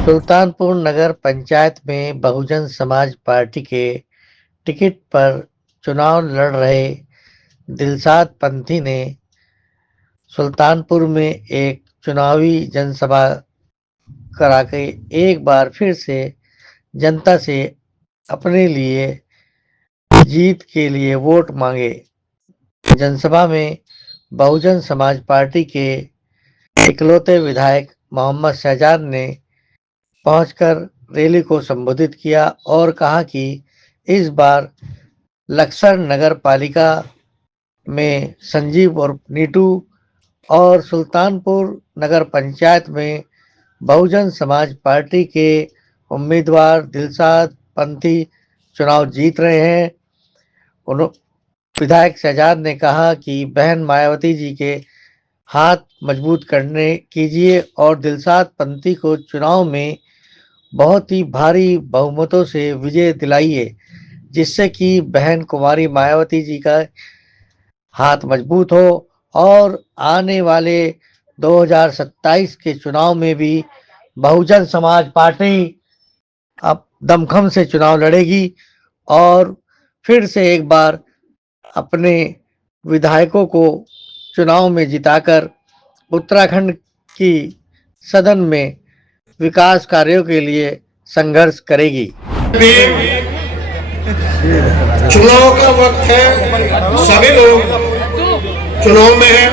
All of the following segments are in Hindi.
सुल्तानपुर नगर पंचायत में बहुजन समाज पार्टी के टिकट पर चुनाव लड़ रहे दिलशाद पंथी ने सुल्तानपुर में एक चुनावी जनसभा कराके एक बार फिर से जनता से अपने लिए जीत के लिए वोट मांगे। जनसभा में बहुजन समाज पार्टी के इकलौते विधायक मोहम्मद शहजाद ने पहुंचकर रैली को संबोधित किया और कहा कि इस बार लक्सर नगर पालिका में संजीव और नीटू और सुल्तानपुर नगर पंचायत में बहुजन समाज पार्टी के उम्मीदवार दिलशाद पंथी चुनाव जीत रहे हैं। विधायक शहजाद ने कहा कि बहन मायावती जी के हाथ मजबूत करने कीजिए और दिलशाद पंथी को चुनाव में बहुत ही भारी बहुमतों से विजय दिलाइए, जिससे कि बहन कुमारी मायावती जी का हाथ मजबूत हो और आने वाले 2027 के चुनाव में भी बहुजन समाज पार्टी अब दमखम से चुनाव लड़ेगी और फिर से एक बार अपने विधायकों को चुनाव में जिताकर उत्तराखंड की सदन में विकास कार्यों के लिए संघर्ष करेगी। चुनाव का वक्त है, सभी लोग चुनाव में हैं।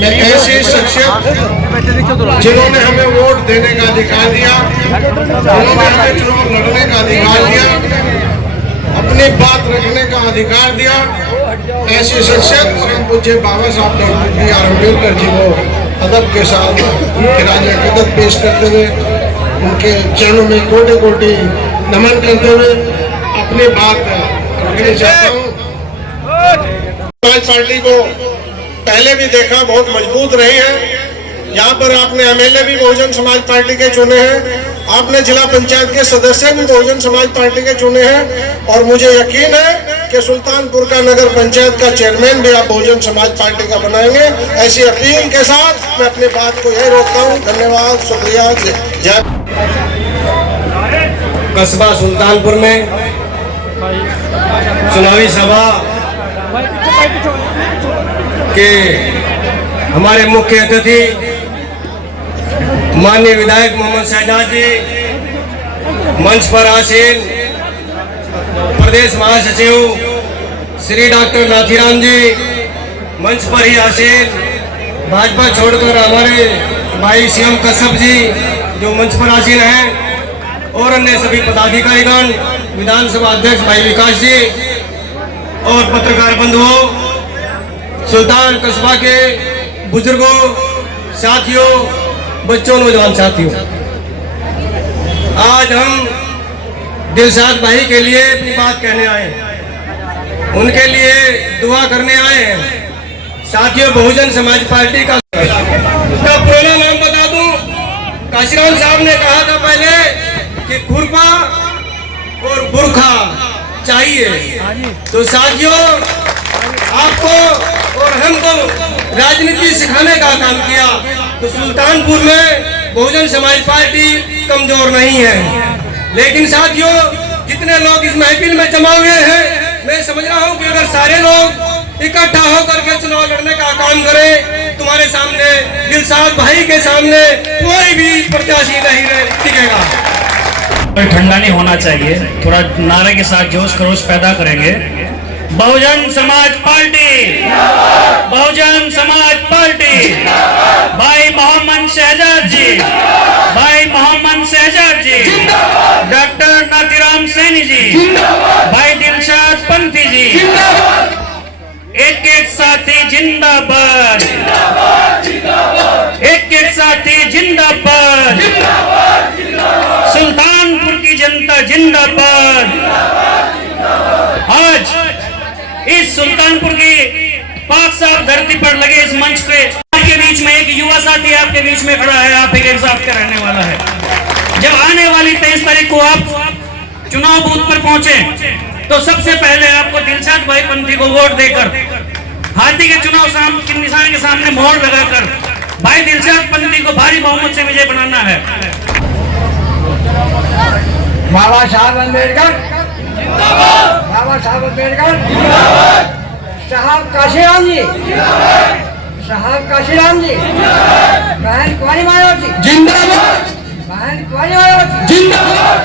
मैं ऐसी शख्सियत जिन्होंने हमें वोट देने का अधिकार दिया, जिन्होंने हमें चुनाव लड़ने का अधिकार दिया, अपनी बात रखने का अधिकार दिया, ऐसी शख्सियत परम पूज्य बाबा साहब डॉक्टर अम्बेडकर जी को अदब के साथ खिराज अकीदत पेश करते हुए उनके चरणों में कोटि कोटि नमन करते हुए अपनी बात रखना चाहता हूँ। समाज पार्टी को पहले भी देखा, बहुत मजबूत रही है। यहाँ पर आपने एमएलए भी बहुजन समाज पार्टी के चुने हैं, आपने जिला पंचायत के सदस्य भी बहुजन समाज पार्टी के चुने हैं और मुझे यकीन है कि सुल्तानपुर का नगर पंचायत का चेयरमैन भी आप बहुजन समाज पार्टी का बनाएंगे। ऐसी अपील के साथ मैं अपनी बात को यही रोकता हूँ। धन्यवाद, शुक्रिया, जय। कस्बा सुल्तानपुर में चुनावी सभा के हमारे मुख्य अतिथि माननीय विधायक मोहम्मद शहजाद जी, मंच पर आसीन प्रदेश महासचिव श्री डॉक्टर नाथीराम जी, मंच पर ही आसीन भाजपा छोड़कर हमारे भाई सीएम कश्यप जी जो मंच पर आसीन हैं और अन्य सभी पदाधिकारीगण, विधानसभा अध्यक्ष भाई विकास जी और पत्रकार बंधुओं, सुल्तान कस्बा के बुजुर्गों, साथियों, बच्चों, नौजवान साथियों, आज हम दिलशाद भाई के लिए अपनी बात कहने आए हैं, उनके लिए दुआ करने आए हैं। साथियों, बहुजन समाज पार्टी का पुराना नाम बता दूं, काशीराम साहब ने कहा था पहले कि खुरपा और बुरखा चाहिए। तो साथियों, आपको और हमको राजनीति सिखाने का काम किया। तो सुल्तानपुर में बहुजन समाज पार्टी कमजोर नहीं है, लेकिन साथियों जितने लोग इस महफिल में जमा हुए हैं, मैं समझ रहा हूँ कि अगर सारे लोग इकट्ठा होकर के चुनाव लड़ने का काम करें, तुम्हारे सामने दिलशाद भाई के सामने कोई भी प्रत्याशी नहीं टिकेगा। ठंडा नहीं होना चाहिए, थोड़ा नारे के साथ जोश खरोश पैदा करेंगे। बहुजन समाज पार्टी, बहुजन समाज पार्टी, भाई मोहम्मद शहजाद जी, भाई मोहम्मद शहजाद जी, डॉक्टर नाथीराम सैनी जी, भाई दिलशाद पंथी जी, एक एक साथी जिंदाबाद, एक एक साथी जिंदाबाद, सुल्तानपुर की जनता जिंदाबाद। आज इस सुल्तानपुर की पाक साफ धरती पर लगे इस मंच पे आपके बीच में एक युवा साथी आपके बीच में खड़ा है, आप एक इंसाफ का रहने वाला है। जब आने वाली 23 तारीख को आप चुनाव बूथ पर पहुंचे तो सबसे पहले आपको दिलशाद भाई पंथी को वोट देकर हाथी के चुनाव के निशान के सामने मोहर लगाकर भाई दिलशाद पंथी को भारी बहुमत से विजय बनाना है। बाबा साहब अम्बेडकर बाबा साहब अम्बेडकर साहब काशीराम जी साहब काशीराम जी बहन कुंवारी मायावती जिंदाबाद बहन कुंवारी मायावती जिंदाबाद।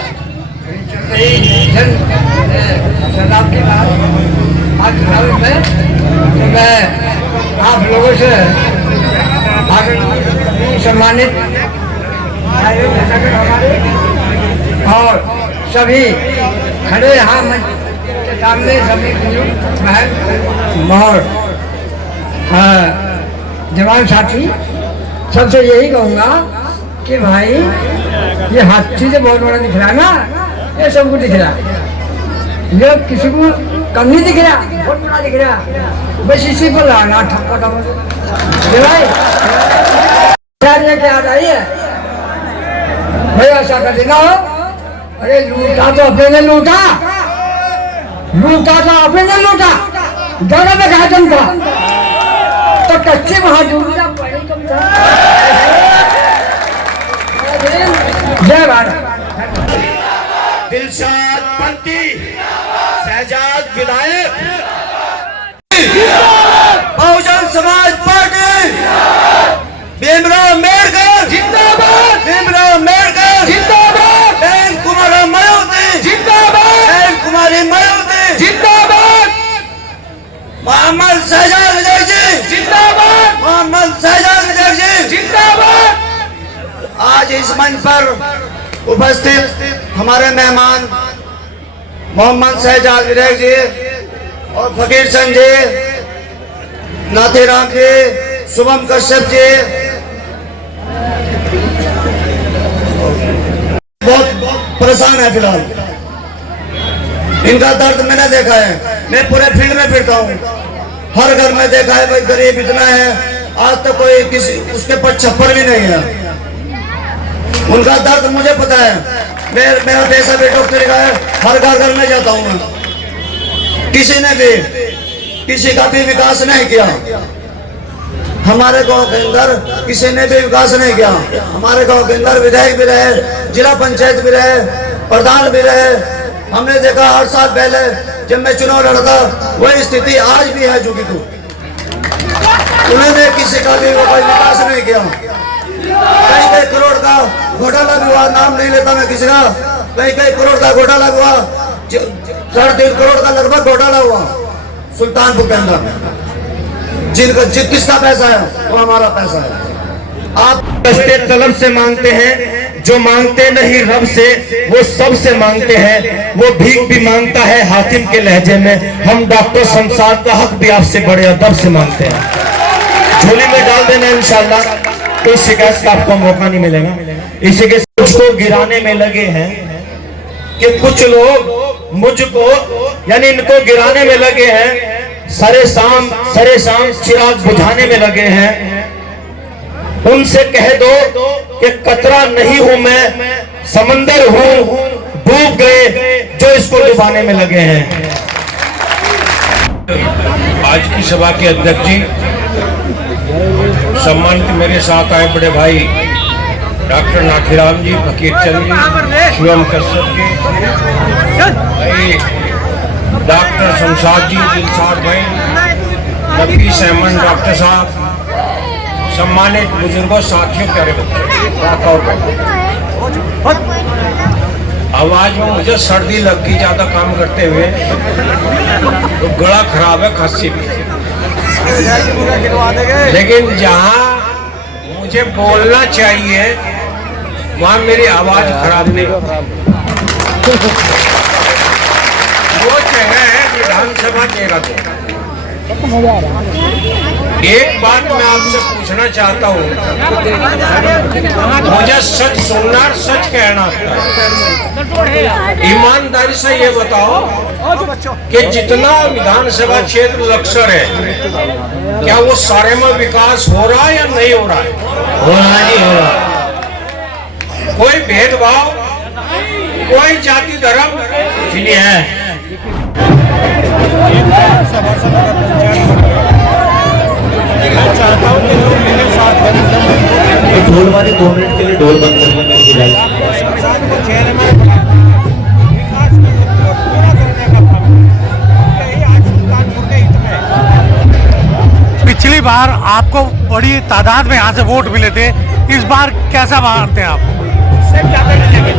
सरदार के बाद आज चुनाव में तो मैं आप लोगों से सम्मानित और सभी खड़े यहाँ मंच के सामने सभी बहन और जवान साथी सबसे यही कहूँगा कि भाई ये हाथी से बहुत बड़ा दिख रहा है ना, ये सबको दिख रहा है, ये किसी को कम नहीं दिख रहा, बहुत बड़ा दिख रहा, बस इसी को लाना ठप्पा भाई लेके आ जाइए भाई, ऐसा कर देना हो। अरे लूटा तो अपने ने लूटा तो अपने ने लूटा, दोनों में कहा था तो कच्चे वहां जूता जय भारत। दिलशाद पंथी शहजाद विधायक बहुजन समाज पार्टी भीमराव अम्बेडकर जिंदाबाद, भीमराव अम्बेडकर जिंदाबाद, बहन कुमारी मायावती जिंदाबाद, बहन कुमारी मायावती जिंदाबाद, मोहम्मद शहजाद विजय जी जिंदाबाद, मोहम्मद शहजाद विजय जी जिंदाबाद। आज इस मंच पर उपस्थित हमारे मेहमान मोहम्मद शहजाद विजय जी और फकीर चंद जी, नाथीराम जी, शुभम कश्यप जी बहुत परेशान है फिलहाल, इनका दर्द मैंने देखा है, मैं पूरे फील्ड में फिरता हूँ, हर घर में देखा है भाई गरीब इतना है, आज तक कोई किसी उसके पर छप्पर भी नहीं है, उनका दर्द मुझे पता है, मेरा पैसा भी डॉक्टर का है, हर घर में जाता हूँ मैं, किसी ने भी किसी का भी विकास नहीं किया, हमारे गांव के अंदर किसी ने भी विकास नहीं किया, हमारे गांव के अंदर विधायक भी रहे, जिला पंचायत भी रहे, प्रधान भी रहे, हमने देखा 8 साल पहले जब मैं चुनाव लड़ा था वही स्थिति आज भी है जो कि उन्होंने किसी का भी कोई विकास नहीं किया, कई करोड़ का घोटाला भी हुआ, नाम नहीं लेता मैं किसी का, कई करोड़ का घोटाला हुआ, 3.5 करोड़ का लगभग घोटाला हुआ सुल्तानपुर के अंदर, किसका पैसा है वो हमारा पैसा है। आप दस्ते तलब से मांगते हैं, जो मांगते नहीं रब से वो सबसे मांगते हैं, वो भीख भी मांगता है हाकिम के लहजे में, हम डॉक्टर शमशाद का हक भी आपसे बड़े अदब से मांगते हैं, झोली में डाल देना इंशाल्लाह, कोई शिकायत का आपको मौका नहीं मिलेगा। इसी के को गिराने में लगे हैं कि कुछ लोग मुझको यानी इनको गिराने में लगे हैं, सरे शाम चिराग बुझाने में लगे हैं, उनसे कह दो कि कतरा नहीं हूं मैं, समंदर हूं, डूब गए जो इसको डुबाने में लगे हैं। आज की सभा के अध्यक्ष जी, सम्मानित मेरे साथ आए बड़े भाई डॉक्टर नाथीराम जी, फकीर चंद जी, शिवम कश्यप जी, भाई डॉक्टर शमशाद जी, दिलशाद भाई, नफीस अहमद डॉक्टर साहब, सम्मानित बुजुर्गों, साथियों, प्यारे बच्चे, आवाज में मुझे सर्दी लग गई ज्यादा काम करते हुए, तो गला खराब है, खांसी भी, लेकिन जहां मुझे बोलना चाहिए वहां मेरी आवाज खराब नहीं, वो जगह है विधानसभा जगह। एक बात मैं आपसे पूछना चाहता हूँ, मुझे सच सुनना और सच कहना आता है, ईमानदारी से ये बताओ कि जितना विधानसभा क्षेत्र लक्सर है, क्या वो सारे में विकास हो रहा है या नहीं हो रहा है? हो रहा है, नहीं हो रहा, कोई भेदभाव, कोई जाति धर्म इसलिए है। मैं चाहता हूँ कि लोग मेरे साथ ढोल वाले 2 मिनट के लिए ढोल बंद कर लें। शहर में विकास को पूरा करने का काम यही आज सुल्तानपुर के हित में है। पिछली बार आपको बड़ी तादाद में यहाँ से वोट मिले थे, इस बार कैसा मानते हैं आप? उससे ज़्यादा मिलेंगे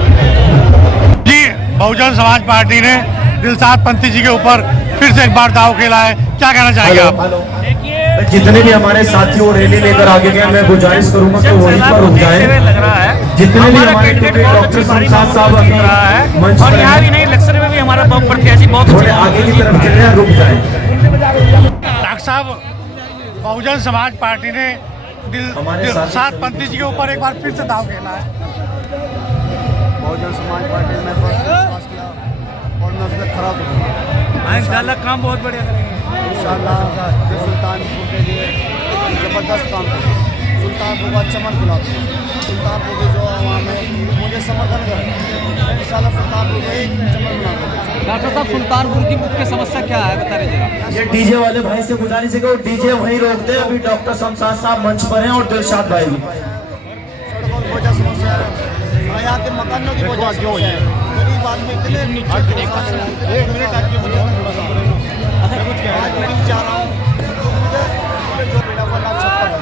जी, बहुजन समाज पार्टी ने दिलसाद पंथी जी के ऊपर फिर से एक बार दाव खेला है, क्या कहना चाहेंगे आप? जितने भी हमारे साथी वो रैली लेकर आगे गए, मैं गुजारिश करूंगा कि वहीं पर रुक जाएं। लग रहा है जितने भी हमारे डॉक्टर शमशाद साहब अभी मंच और पर यहाँ भी हैं, नहीं, इलेक्शन में भी हमारा बहुत प्रत्याशी बहुत थोड़े आगे की तरफ चले जाएं, रुक जाएं। डॉक्टर साहब, बहुजन समाज पार्टी ने दिलसाद पंथी जी के ऊपर एक बार फिर से दाव खेला है। बहुजन समाज पार्टी में विश्वास किया और मैं उसमें खड़ा हूँ। इंशाल्लाह काम बहुत बढ़िया करेंगे। इंशाल्लाह सुल्तानपुर के लिए ज़बरदस्त काम करें, सुल्तानपुर को चमन खिलाते हैं, सुल्तानपुर की जो आवाम है मुझे समर्थन करें, इंशाल्लाह सुल्तानपुर को ही चमन बनाते। डॉक्टर साहब, सुल्तानपुर की मुख्य समस्या क्या है, बता दीजिएगा। ये डीजे वाले भाई से गुजारिश है कि वो डीजे वहीं रोक दे। अभी डॉक्टर शमशाद साहब मंच पर हैं और दिलशाद भाई भी। सड़कों की बहुत समस्या है, यहाँ के मकानों की बहुत समस्या है, गरीब आदमी इतने नीचे आज मैं जा रहा हूँ, मुझे जो बेटा को लाभ सकता है,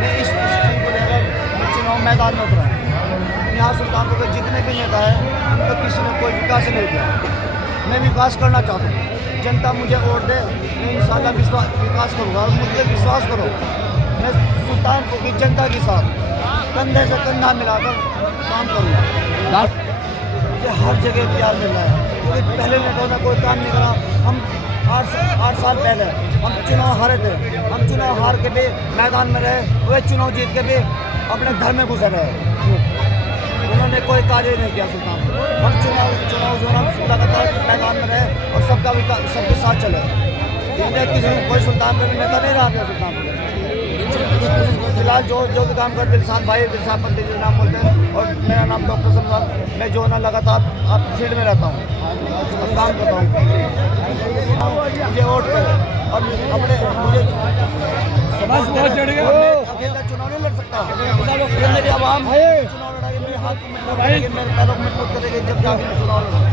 मैं इस चीज़ को लेकर मैं चुनाव मैदान में उतरा हूँ। यहाँ सुल्तानपुर के जितने भी नेता हैं उनको किसी ने कोई विकास नहीं किया। मैं विकास करना चाहता हूँ, जनता मुझे वोट दे, मैं इंशाल्लाह विकास करूँगा और मुझे विश्वास करो, मैं सुल्तानपुर की जनता के साथ कंधे से कंधा मिलाकर काम करूँगा। मुझे हर जगह प्यार मिल रहा है, क्योंकि पहले नेताओं ने कोई काम नहीं करा। हम 8 साल पहले हम चुनाव हारे थे, हम चुनाव हार के भी मैदान में रहे, वे चुनाव जीत के भी अपने घर में घुसे रहे, उन्होंने कोई कार्य नहीं किया सुल्तानपुर। हम चुनाव जो लगातार मैदान में रहे और सबका विकास सबके साथ चले। किसी कोई सुल्तानपुर में नेता नहीं रहा था सुल्तानपुर। फिलहाल जो भी काम कर दिलशाद पंथी जी नाम बोलते हैं और मेरा नाम डॉक्टर शमशाद, मैं जो ना लगातार आप फील्ड में रहता हूँ और काम करता हूँ। मुझे वोट करें और अपने मुझे अकेला चुनाव नहीं लड़ सकता, मेरी आवाम चुनाव लड़ाई, मेरे हाथ को मजबूत करेगी, मेरे पैरों को मजबूत करेगी, जब जाकर चुनाव लड़ूंगा।